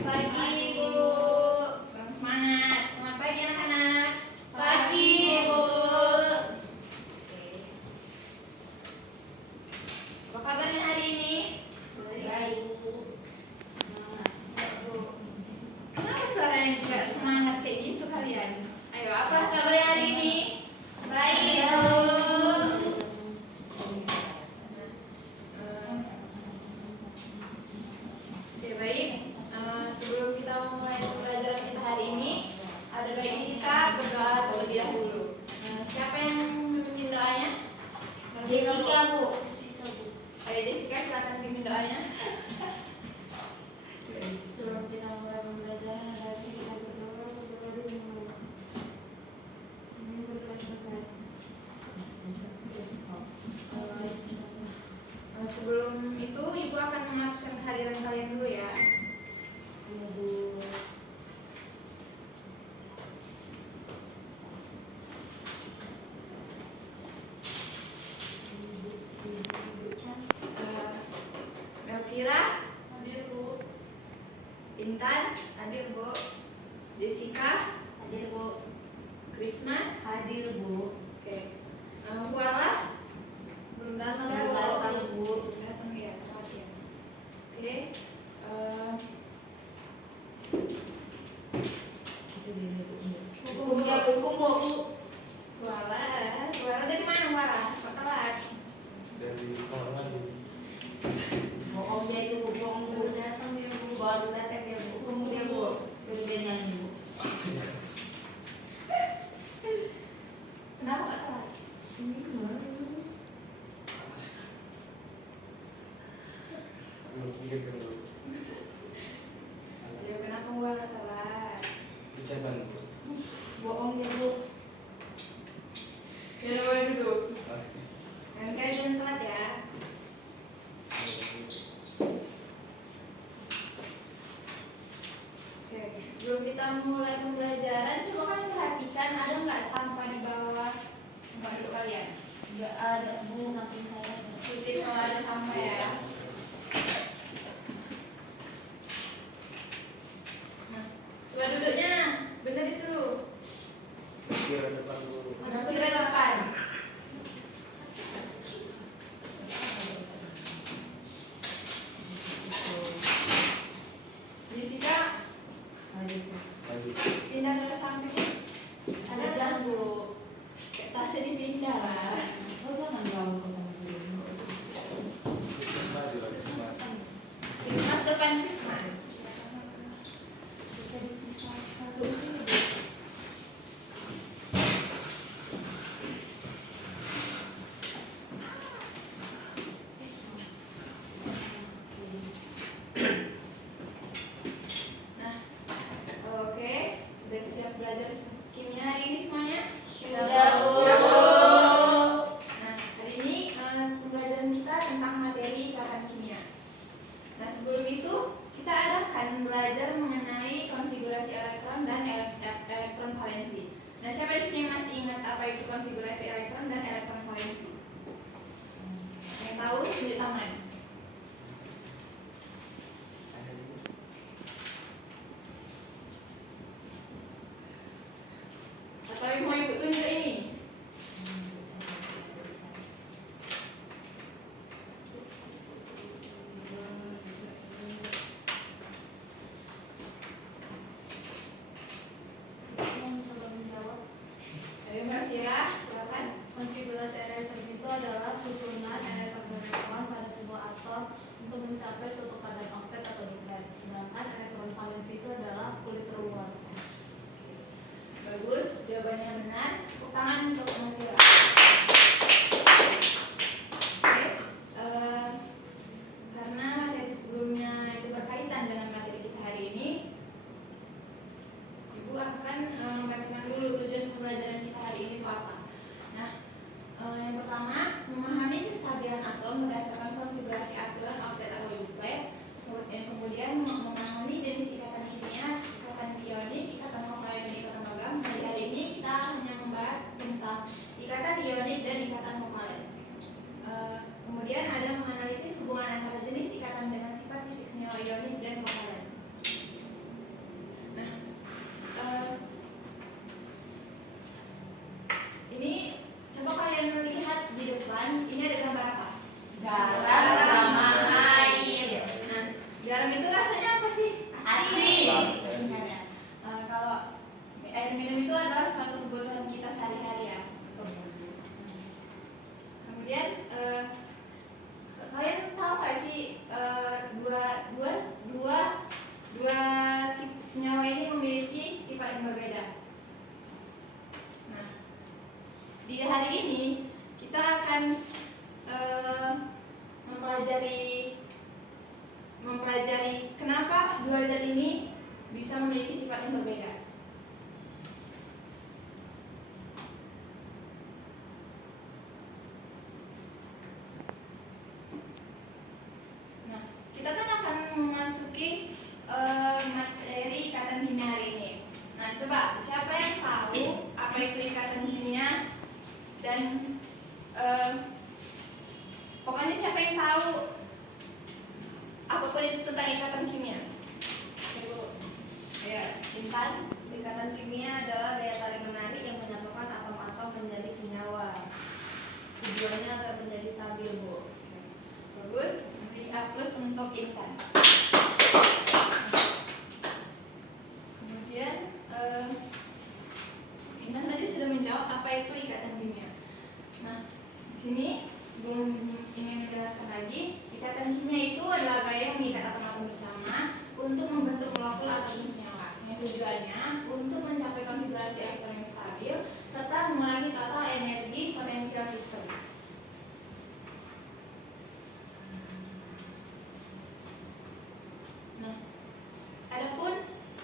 Pagi, Bu. Kurang semangat. Selamat pagi, anak-anak. Pagi, Bu. Apa kabarnya hari ini? Baik. Kenapa suaranya juga semangat kayak gitu kalian? Ayo, apa kabarnya hari ini? Baik, Bu. Oke, baik. Sebelum kita memulai pembelajaran kita hari ini, ada baiknya kita berdoa terlebih dahulu. Siapa yang memimpin doanya? Jessica, Bu. Ayo Jessica, silakan pimpin doanya. Sebelum kita mulai pembelajaran hari ini, kita berdoa dulu. Sebelum itu, Ibu akan mengabsen kehadiran kalian dulu ya. Melvira, Hadir, Bu. Intan, hadir Bu. Jessica, Hadir, Bu. Christmas, Hadir, Bu. oke. Huala, belum datang Belum datang, Bu. Datang ya, telat ya. Oke. Hukum ya, hukum, Bu. Huala dari mana Huala? Kok telat? Dari Korban. Bohong ya, itu bohong, Bu. Datang dia Bu, baru datang dia Bu. Tunggu dia Bu. Suruh dia nyanyi, Bu. Kenapa nggak telat? Mungkin dulu. Ya kenapa Huala telat? Ucapan. Bohong ya, Bu. Ya boleh duduk. Dan kalian jangan telat ya. Oke, sebelum kita mulai pembelajaran, coba kalian perhatikan ada nggak sampah di bawah tempat duduk kalian? Nggak ada, Bu, samping saya. Titik kalau ada sampah ya. Nah, coba duduknya bener itu. Kira depan dulu. Ada kira depan. Jessica, Hadir, Bu. Lagi. pindah ke samping. Ada tas Bu. Tasnya dipindah lah. Oh, jangan ganggu sama Bu. Kembali lagi semas. Christmas depan Christmas. Bisa dipisah. Terus ini Bu. Nah, oke, udah siap belajar kimia hari ini semuanya? Sudah, Bu. Nah, hari ini pembelajaran kita tentang materi ikatan kimia. Nah, sebelum itu kita akan belajar mengenai konfigurasi elektron dan elektron valensi. Nah, siapa di sini yang masih ingat apa itu konfigurasi elektron dan elektron valensi? Yang tahu tunjuk tangan. Atau mau ibu tunjuk ini? Yang coba menjawab. Ayo Mbak Fira, silakan. Konfigurasi elektron itu adalah susunan elektron pada sebuah atom untuk mencapai suatu kadar oktet atau nukleat. Sedangkan elektron valensi itu adalah kulit terluar. Bagus, jawabannya benar. Tepuk tangan untuk Mbak Fira. Oke, karena materi sebelumnya itu berkaitan dengan materi kita hari ini, Ibu akan membacakan dulu tujuan pembelajaran kita hari ini itu apa. Nah, yang pertama, memahami kestabilan atom berdasarkan konfigurasi aturan oktet atau nukleat. Kemudian memahami jenis ikatan kimia, ikatan ionik, ikatan nukleat dan ikatan logam. Jadi hari ini kita hanya membahas tentang ikatan di hari ini kita akan mempelajari kenapa dua zat ini bisa memiliki sifat yang berbeda. Nah, kita kan akan memasuki materi ikatan kimia hari ini. Nah, coba siapa yang tahu apa itu ikatan kimia dan pokoknya siapa yang tahu apapun itu tentang ikatan kimia? Ya, Intan. Ikatan kimia adalah daya tarik menarik yang menyatukan atom-atom menjadi senyawa. Tujuannya agar menjadi stabil, Bu. Bagus. Beri A+ untuk Intan. Kemudian Intan tadi sudah menjawab apa itu ikatan kimia. Nah, di sini Bung ingin menjelaskan lagi, ikatan kimia itu adalah gaya mengikat atom-atom bersama untuk membentuk molekul atau senyawa. Yang tujuannya untuk mencapai konfigurasi elektron yang stabil serta mengurangi total energi potensial sistem. Nah, adapun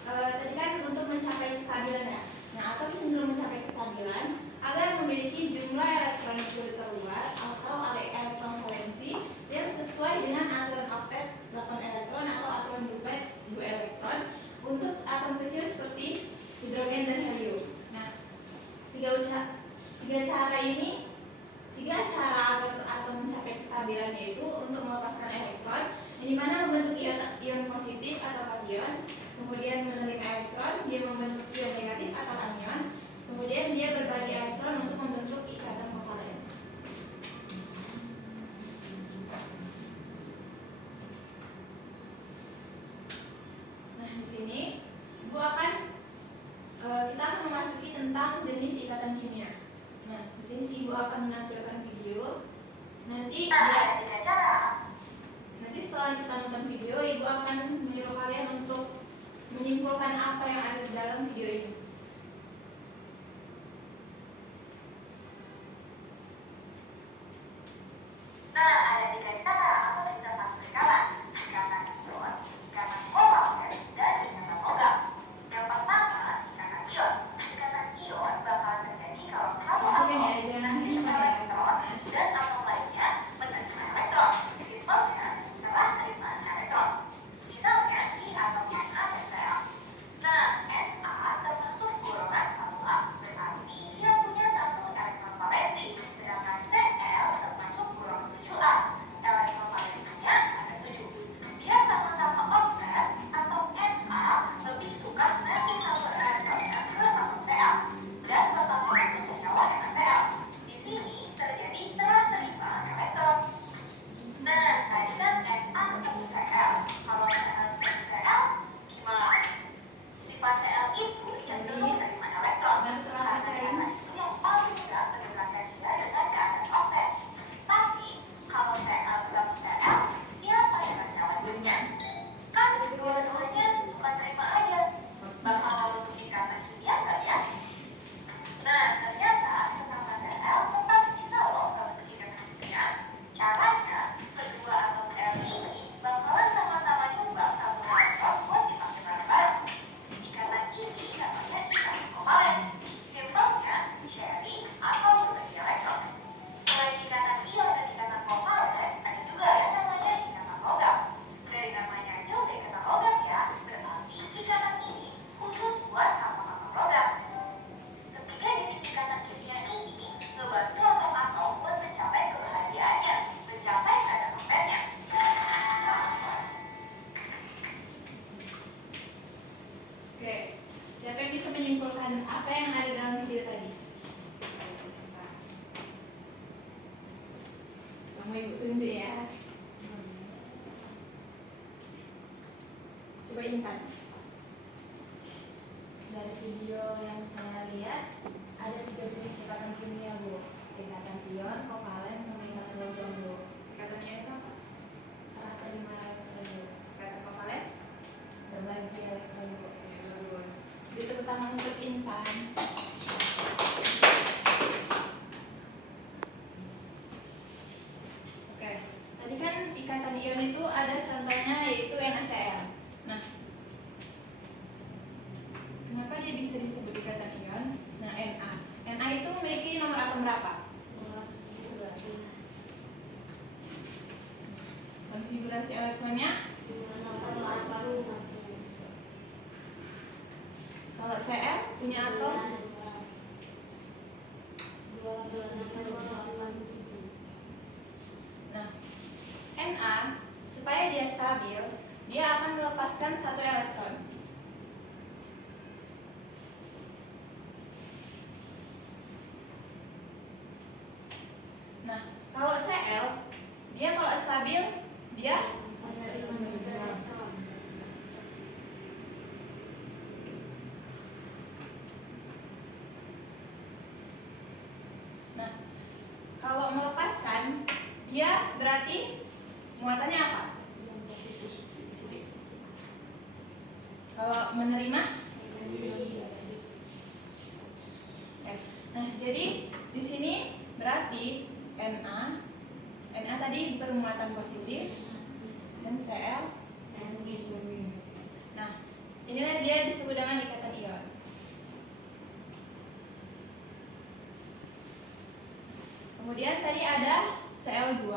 tadi kan untuk mencapai kestabilan ya. Nah, atau cenderung mencapai kestabilan agar memiliki jumlah elektron yang sulit terluar atau elektron valensi yang sesuai dengan aturan oktet 8 elektron atau aturan duplet 2 elektron untuk atom kecil seperti hidrogen dan helium. Nah, tiga cara agar atom mencapai kestabilan yaitu untuk melepaskan elektron, yang dimana membentuk ion positif atau kation, kemudian menerima elektron, dia membentuk ion negatif atau anion, kemudian dia berbagi elektron untuk membentuk ikatan kovalen. Nah, di sini kita akan memasuki tentang jenis ikatan kimia. Nah, di sini si Ibu akan menampilkan video. Nanti setelah kita nonton video, Ibu akan menyuruh kalian untuk menyimpulkan apa yang ada di dalam video ini. Nah, ada 3 cara atau bisa 1 ikatan. Ikatan ion, ikatan kovalen, dan ikatan logam. Yang pertama, ikatan ion. Ikatan ion bakalan terjadi kalau satu atom mengisi elektron dan atom lainnya menerima elektron. Simpelnya, serah terima elektron. Misalnya di atom Na dan Cl. Nah, Na termasuk golongan 1A, berarti dia punya 1 elektron valensi, sedangkan Cl termasuk golongan 7A. Elektron valensinya ada 7. Dia sama-sama oktet, atom Na lebih suka ngasih 1 elektronnya ke atom Cl dan bakal membentuk senyawa NaCl. Di sini terjadi serah terima elektron. Nah, tadi kan Na ketemu Cl. Kalau Cl ketemu Cl, gimana? Sifat Cl itu cenderung menerima elektron. Karena cara itu yang paling mudah mendekatkan dia dengan keadaan oktet. Tapi kalau Cl ketemu Cl, siapa yang ngasih elektronnya? Kan dua-duanya suka terima aja. Bakal membentuk ikatan kimia nggak ya? Nah, ternyata sesama Cl tetap bisa loh membentuk ikatan kimia. Caranya, kedua atom Cl ini bakalan sama-sama nyumbang 1 elektron buat dipakai bareng-bareng. Ikatan ini namanya ikatan kovalen. Simpelnya, sharing atau berbagi elektron. Selain ikatan ion dan ikatan kovalen, ada juga yang namanya ikatan logam. Dari namanya aja udah ikatan logam ya, berarti ikatan ini khusus buat atom-atom logam. Ketiga jenis ikatan kimia ini ngebantu atom-atom buat mencapai kebahagiaannya, mencapai kadar oktetnya. Oke, siapa yang bisa menyimpulkan apa yang ada dalam video tadi? Kamu Ibu tunjuk ya. Coba Intan. Dari video yang saya lihat, ada 3 jenis ikatan kimia, Bu. Ikatan ion, kovalen, sama ikatan logam, Bu. Ikatan ion itu apa? Serah terima elektron, Bu. Ikatan kovalen? Berbagi elektron, Bu. Bagus. Jadi terutama untuk Intan. bisa disebut ikatan ion. Nah, Na. Na itu memiliki nomor atom berapa? 11. Konfigurasi elektronnya. Kalau Cl punya atom Nah, Na supaya dia stabil, dia akan melepaskan satu elektron. Nah, kalau Cl, dia kalau stabil, dia Nah, kalau melepaskan, dia berarti muatannya apa? Positif. Kalau menerima? F. Nah, jadi di sini berarti Na tadi bermuatan positif dan Cl. Nah, inilah dia disebut dengan ikatan ion. Kemudian tadi ada Cl2.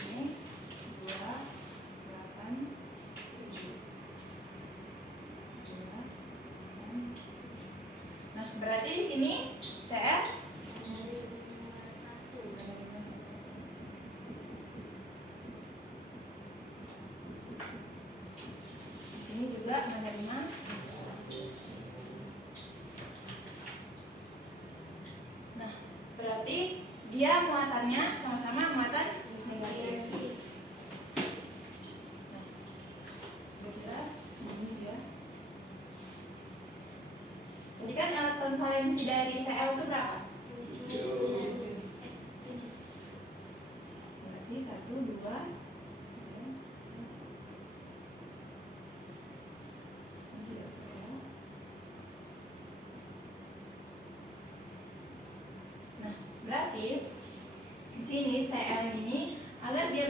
Ini 2, 8, 7. Nah, berarti di sini Cl ini juga menerima. Nah, berarti dia muatannya sama-sama muatan negatif. Nah, kira-kira ini dia. Jadi kan elektron valensi dari Cl itu berapa? Berarti 1, 2. Nah, berarti di sini Cl ini agar dia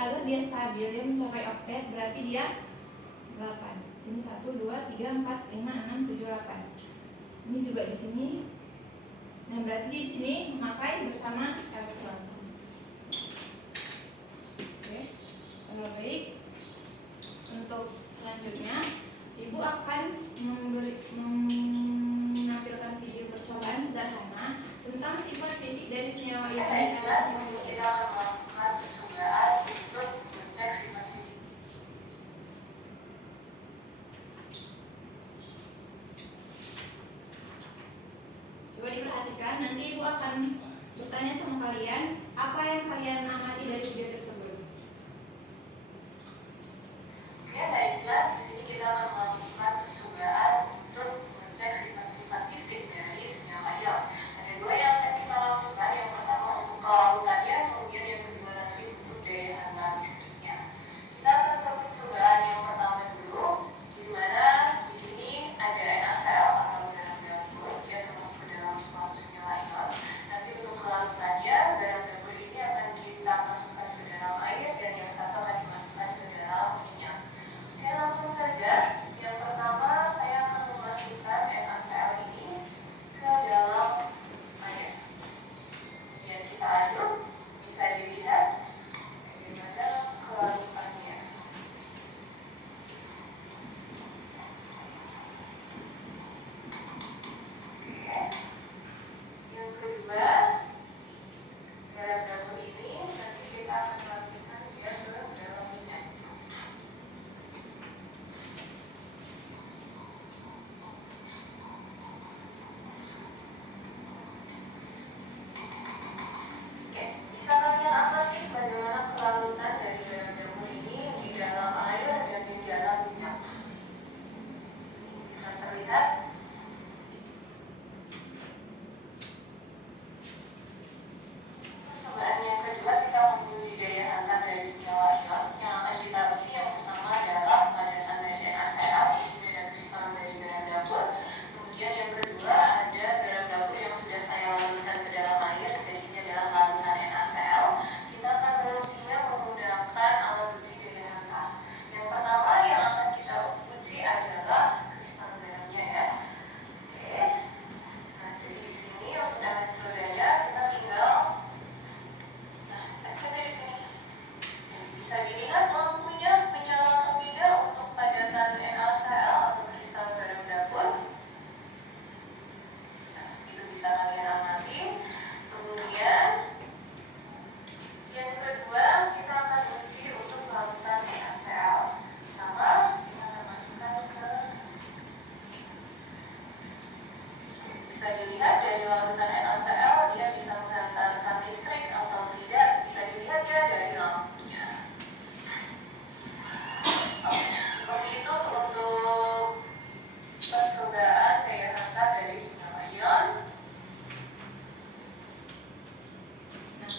agar dia stabil, dia mencapai oktet, berarti dia 8. Sini 1, 2, 3, 4, 5, 6, 7, 8. Ini juga di sini. Nah, berarti di sini memakai bersama elektron. Oke. Kalau baik, untuk selanjutnya Ibu akan menampilkan video percobaan sederhana tentang sifat fisik dari senyawa ion. Baiklah, di sini kita akan melakukan percobaan untuk mengecek sifat-sifat. Coba diperhatikan, nanti Ibu akan bertanya sama kalian apa yang kalian amati dari video tersebut. Oke, baiklah, di sini kita akan melakukan percobaan untuk mengecek sifat-sifat fisik dari senyawa ion. Ada dua yang akan kita lakukan. Yang pertama untuk kelarutannya, kemudian yang kedua nanti untuk daya hantar listriknya. Kita akan ke percobaan yang pertama dulu, di mana di sini ada NaCl atau garam dapur. Dia termasuk ke dalam suatu senyawa ion. Nanti untuk kelarutannya, garam dapur ini akan kita masukkan ke dalam Bisa dilihat dari larutan NaCl dia bisa menghantarkan listrik atau tidak, bisa dilihat ya dari lampunya. Oke, seperti itu untuk percobaan daya hantar dari senyawa ion. Nah,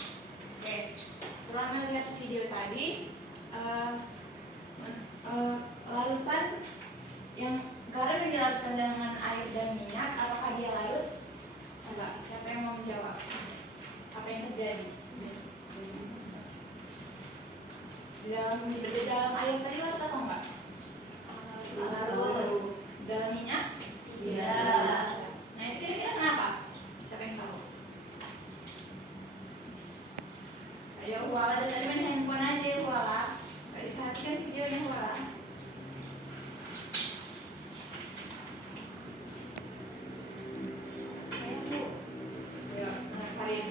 oke. Setelah melihat video tadi, larutan yang garam yang dilarutkan dengan air dan minyak, apakah dia larut? Coba, siapa yang mau menjawab? Apa yang terjadi? Di dalam air tadi larut atau enggak? Larut. Dalam minyak? Tidak. Nah, itu kira-kira kenapa? Siapa yang tahu? Ayo, Wala, dari tadi main handphone aja, Wala. Perhatikan videonya, Wala. Ayo, Karin.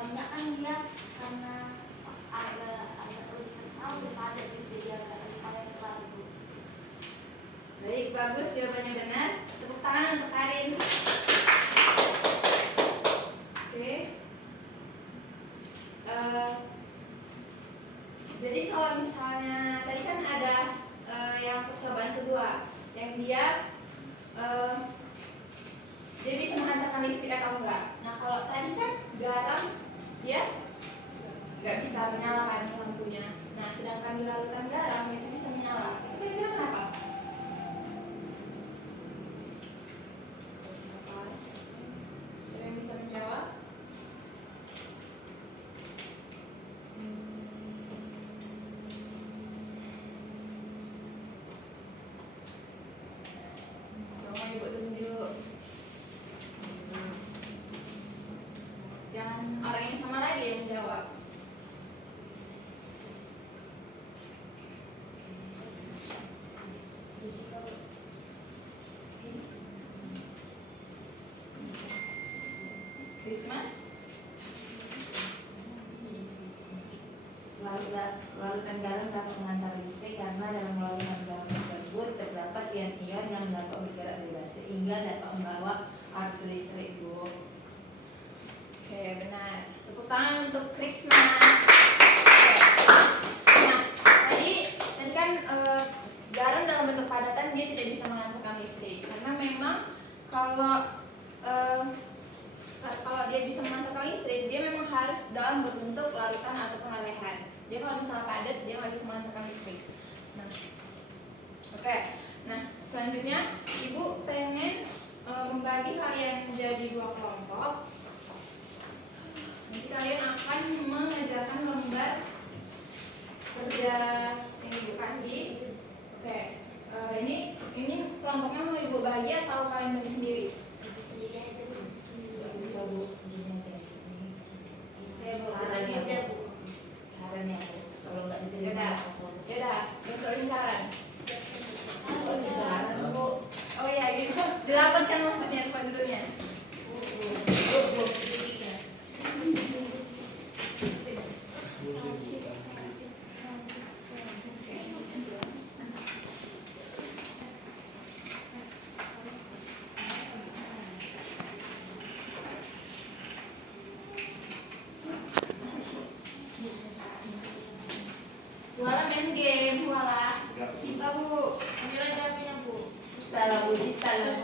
Minyak kan dia karena agak lebih kental daripada dia agak lebih padat itu. Baik, bagus, jawabannya benar. Tepuk tangan untuk Karin. Oke. Jadi kalau misalnya tadi kan ada yang percobaan kedua, yang dia bisa menghantarkan listrik atau enggak. Nah, kalau tadi kan garam dia nggak bisa menyalakan lampunya. Nah, sedangkan di larutan garam itu bisa menyala. Itu kira-kira kenapa? Siapa yang bisa menjawab? Coba Ibu tunjuk. Jangan orang yang sama lagi yang menjawab. Christmas? Larutan garam dapat mengantar listrik karena dalam larutan garam tersebut terdapat ion-ion yang dapat bergerak bebas sehingga dapat membawa arus listrik, Bu. Oke, benar. Tepuk tangan untuk Christmas. Nah, tadi kan garam dalam bentuk padatan dia tidak bisa mengantarkan listrik karena memang kalau dia bisa mengantarkan listrik dia memang harus dalam berbentuk larutan ataupun lelehan. Dia kalau misalnya padat dia nggak bisa mengantarkan listrik. Nah, oke. Nah, selanjutnya Ibu pengen membagi kalian menjadi 2 kelompok. Nanti kalian akan mengerjakan lembar kerja yang Ibu kasih. Oke, ini kelompoknya mau Ibu bagi atau kalian bagi sendiri? Bagi sendiri aja Bu. Bisa, Bu. Gini aja. Saran ya Bu. Saran ya, Bu. Kalau nggak diterima Yaudah. apapun. Yaudah, bentuk lingkaran. Oh, lingkaran, Bu. Oh iya, gitu. Dirapatkan maksudnya tempat duduknya. Bu. Wala main game, Wala. Sita Bu, ambil aja HP-nya Bu. Cita lah,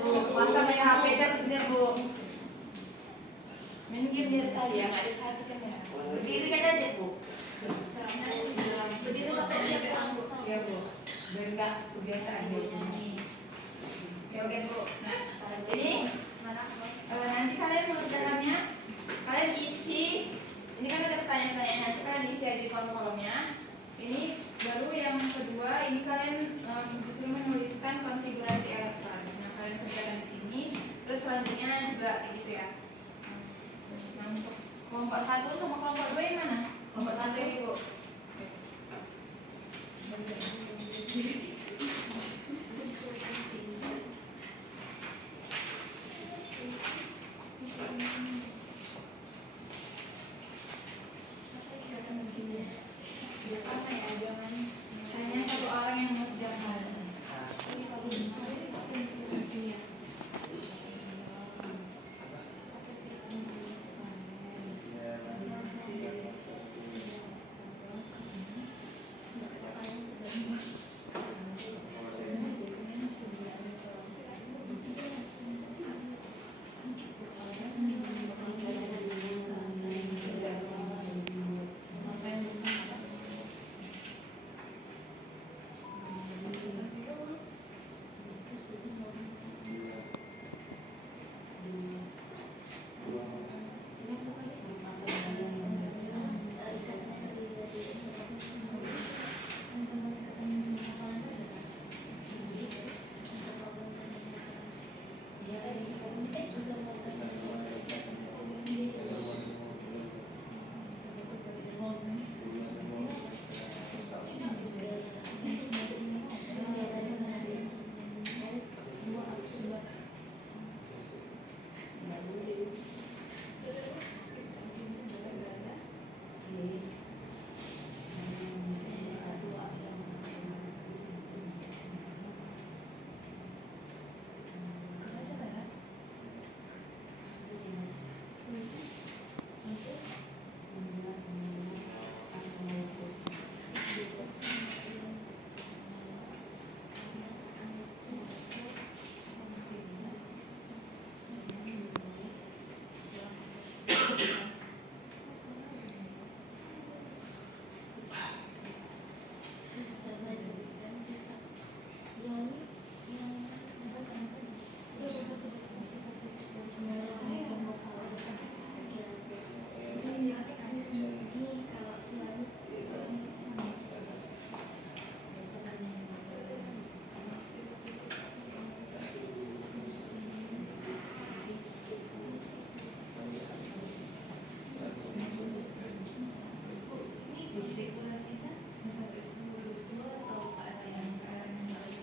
Bu. Masa main HP kan maksudnya, Bu. Main game dari tadi ya, nggak diperhatikan ya. Berdiri kan aja, Bu. Berdiri sampai siap ya, Bu. Ya, Bu. Biar nggak kebiasaan, Bu. Oke Bu. Nah, ini nanti kalian mengerjakannya, kalian isi. Ini kan ada pertanyaan-pertanyaan, nanti kalian isi aja di kolom-kolomnya. Ini baru yang kedua, ini kalian disuruh menuliskan konfigurasi elektron yang kalian kerjakan di sini. Terus selanjutnya juga gitu ya. Nah, untuk kelompok 1 sama kelompok 2 yang mana? Kelompok 1 ini Bu. Sirkulasinya S1 S2 atau ke arah yang lain?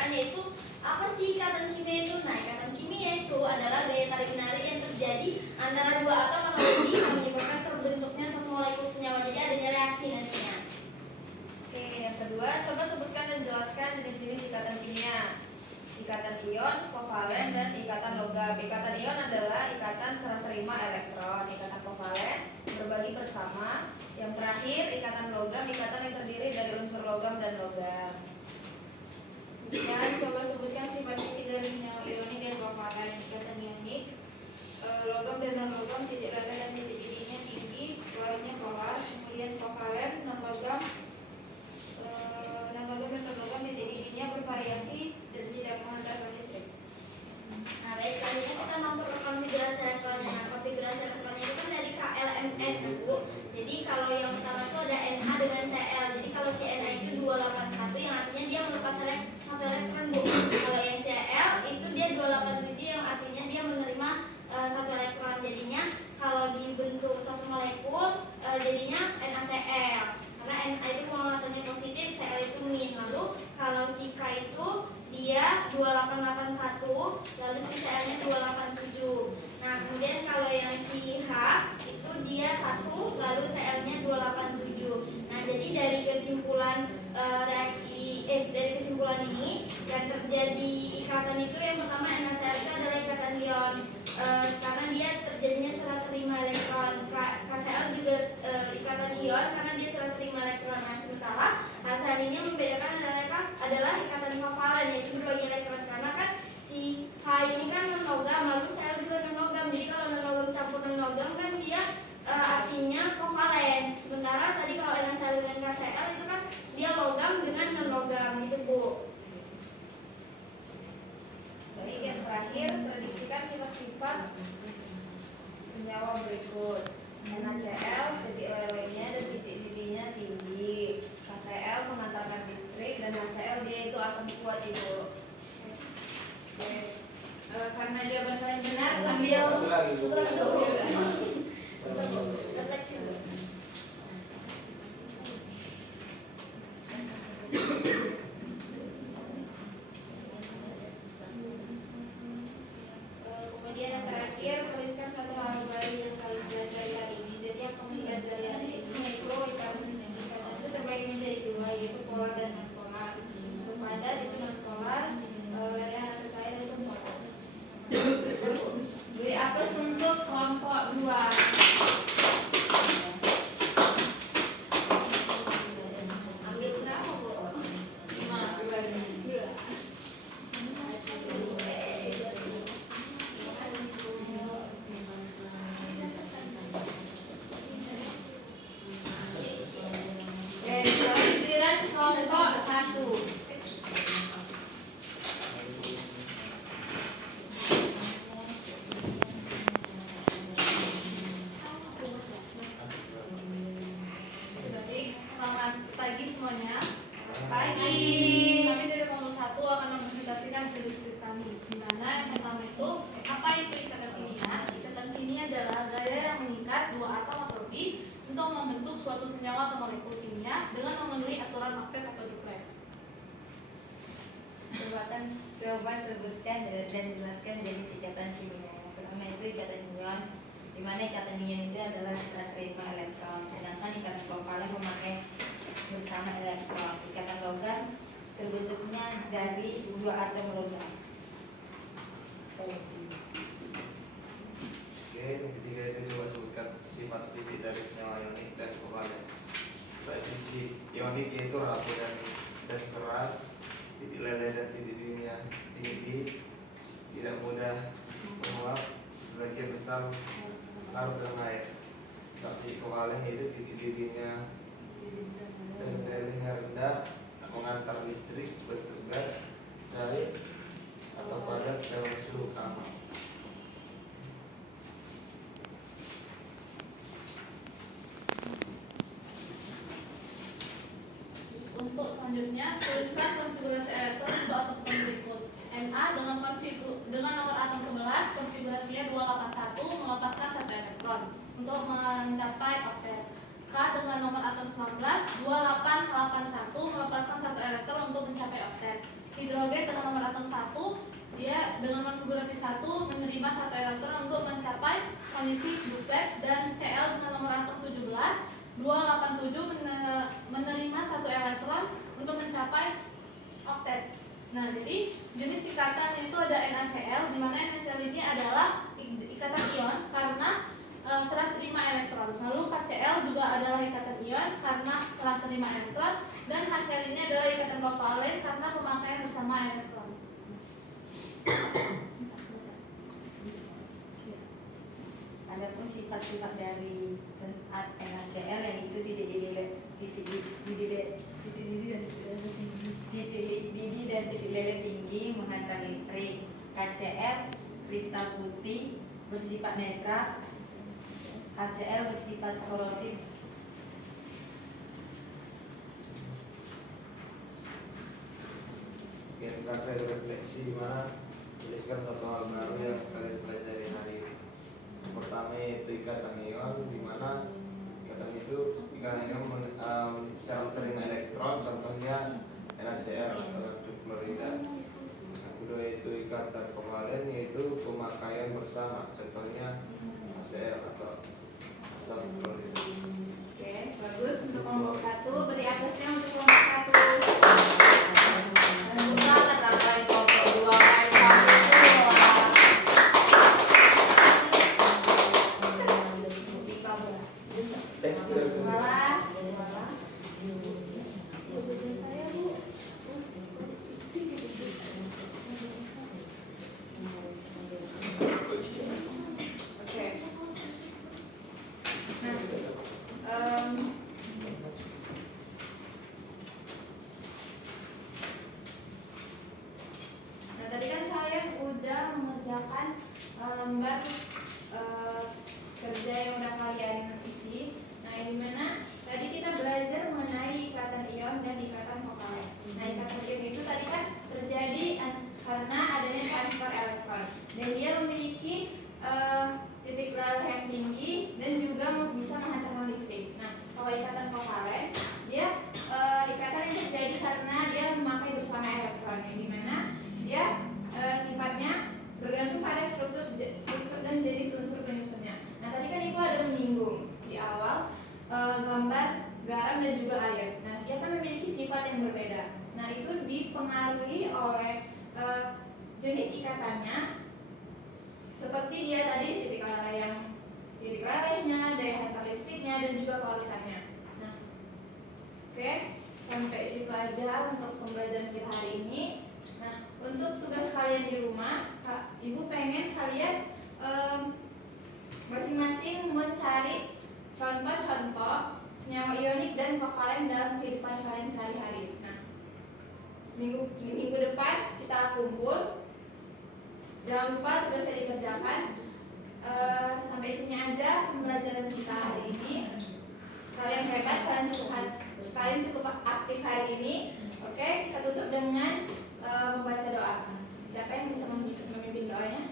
membedakan, yaitu apa sih ikatan kimia itu? Nah, ikatan kimia itu adalah gaya tarik menarik yang terjadi antara dua atom atau lebih yang menyebabkan terbentuknya suatu molekul senyawa. Jadi adanya reaksi nantinya. Oke, yang kedua, coba sebutkan dan jelaskan jenis-jenis ikatan kimia. Ikatan ion, kovalen, dan ikatan logam. Ikatan ion adalah ikatan serah terima elektron. Ikatan kovalen berbagi bersama. Yang terakhir, ikatan logam, ikatan yang terdiri dari unsur logam dan logam. Dan coba sebutkan sifat fisik dari senyawa ionik dan kovalen. Ikatan ionik, logam dan non-logam, titik lada dan titik didihnya tinggi, warnanya polar. Kemudian kovalen, non-logam dan non-logam, titik didihnya bervariasi dan tidak menghantarkan listrik. Nah, baik, selanjutnya kita masuk ke konfigurasi elektronnya. Nah, konfigurasi elektronnya itu kan dari KLMN, Bu. Jadi kalau yang pertama itu ada Na dengan Cl. Jadi kalau si Na itu 281, yang artinya dia melepas satu elektron, Bu. Kalau yang Cl itu dia 287, yang artinya dia menerima satu elektron. Jadinya kalau dibentuk suatu molekul jadinya NaCl. Karena Na itu muatannya positif, Cl itu min. Lalu kalau si K itu dia 2881, lalu si Cl-nya 287. Nah, kemudian kalau yang si H itu dia 1, lalu Cl-nya 287. Nah, jadi dari kesimpulan dari kesimpulan ini yang terjadi ikatan itu yang pertama NaCl itu adalah ikatan ion. Karena dia terjadinya serah terima elektron. KCl juga ikatan ion karena dia serah terima elektron. Nah, sementara hasil ini membedakan adalah ikatan kovalen, yaitu berbagi elektron. Karena kan si H ini kan non-logam, lalu Cl juga non-logam. Jadi kalau non-logam campur non-logam kan dia artinya kovalen. Sementara tadi kalau NaCl dengan KCl itu kan dia logam dengan non-logam, gitu, Bu. Baik, yang terakhir, prediksikan sifat-sifat senyawa berikut. NaCl, titik lelenya dan titik didihnya tinggi. KCl mengantarkan listrik, dan HCl dia itu asam kuat, Ibu. Karena jawaban kalian benar, Satu ambil lagi, Bu. Refleksi, Bu. Kemudian yang terakhir, tuliskan satu hal baru yang kalian pelajari hari ini. Jadi yang kami pelajari hari ini yaitu ikatan itu terbagi menjadi dua, yaitu solar dan non solar. Untuk padat itu non solar, yang atas saya itu solar. Terus beri apes untuk kelompok 2. Ambil berapa, Bu? 5. Giliran kelompok 1. Baik, selamat pagi semuanya. Pagi. Kami dari kelompok 1 akan mempresentasikan studi kami. Di mana yang pertama itu, apa itu ikatan kimia? Ikatan kimia adalah gaya yang mengikat dua atom atau lebih untuk membentuk suatu senyawa atau molekul kimia dengan memenuhi aturan oktet atau duplet. Coba sebutkan dan jelaskan jenis ikatan kimia. Yang pertama itu ikatan ion, di mana ikatan ion itu adalah serah terima elektron, sedangkan ikatan kovalen memakai bersama elektron. Ikatan logam terbentuknya dari dua atom logam. Oke, yang ketiga itu coba sebutkan sifat fisik dari senyawa ionik dan kovalen. Sifat fisik ionik yaitu rapuh dan keras, titik lada dan titik didihnya tinggi, tidak mudah menguap, sebagian besar larut dalam air. Sifat fisik kovalen yaitu titik didihnya dan lelehnya rendah, tak mengantar listrik, bertugas cair atau padat dalam suhu aman. Untuk selanjutnya, tuliskan konfigurasi elektron untuk atom berikut. Na dengan nomor atom 11, konfigurasinya 281 melepaskan satu elektron untuk mencapai oktet. K dengan nomor atom 19, 2881 melepaskan satu elektron untuk mencapai oktet. K hidrogen dengan nomor atom 1, dia dengan konfigurasi 1 menerima 1 elektron untuk mencapai kondisi duplet, dan Cl dengan nomor atom 17 287 menerima 1 elektron untuk mencapai oktet. Nah, jadi jenis ikatan itu ada NaCl, di mana NaCl ini adalah ikatan ion karena serah terima elektron. Lalu HCl juga adalah ikatan ion karena serah terima elektron, dan HCl ini adalah ikatan kovalen karena pemakaian bersama elektron. Adapun sifat-sifat dari NaCl yang itu didih dan titik lele tinggi menghantar listrik. KCl kristal putih bersifat netral. HCl bersifat korosif. Yang terakhir refleksi di mana tuliskan satu hal baru yang kalian pelajari hari ini. Yang pertama itu ikatan ion, di mana ikatan ion secara terima elektron, contohnya NaCl atau klorida. Yang kedua itu ikatan kovalen, yaitu pemakaian bersama, contohnya HCl atau asam klorida. Oke, bagus untuk kelompok 1. Beri aplausnya untuk kelompok 1. Selamat datang kelompok 2 kelompok Oke. Nah, tadi kan kalian udah mengerjakan lembar kerja yang udah kalian isi. Nah, di mana tadi kita belajar mengenai ikatan ion dan ikatan kovalen. Nah, ikatan ion itu tadi kan terjadi karena adanya transfer elektron, dan dia memiliki titik leleh yang tinggi dan juga bisa menghantarkan listrik. Nah, kalau ikatan kovalen, dia ikatan yang terjadi karena dia memakai bersama elektron, yang dimana dia sifatnya bergantung pada struktur dan jenis unsur penyusunnya. Nah, tadi kan Ibu ada menyinggung di awal gambar garam dan juga air. Nah, dia kan memiliki sifat yang berbeda. Nah, itu dipengaruhi oleh jenis ikatannya, seperti dia tadi titik lelehnya, daya hantar listriknya, dan juga kualitasnya. Nah, oke, sampai situ aja untuk pembelajaran kita hari ini. Nah, untuk tugas kalian di rumah, Ibu pengen kalian masing-masing mencari contoh-contoh senyawa ionik dan kovalen dalam kehidupan kalian sehari-hari. Nah, minggu depan kita kumpul. Jangan lupa tugasnya dikerjakan. Sampai sini aja pembelajaran kita hari ini. Kalian hebat, kalian cukup aktif hari ini. Oke, kita tutup dengan membaca doa. Siapa yang bisa memimpin doanya?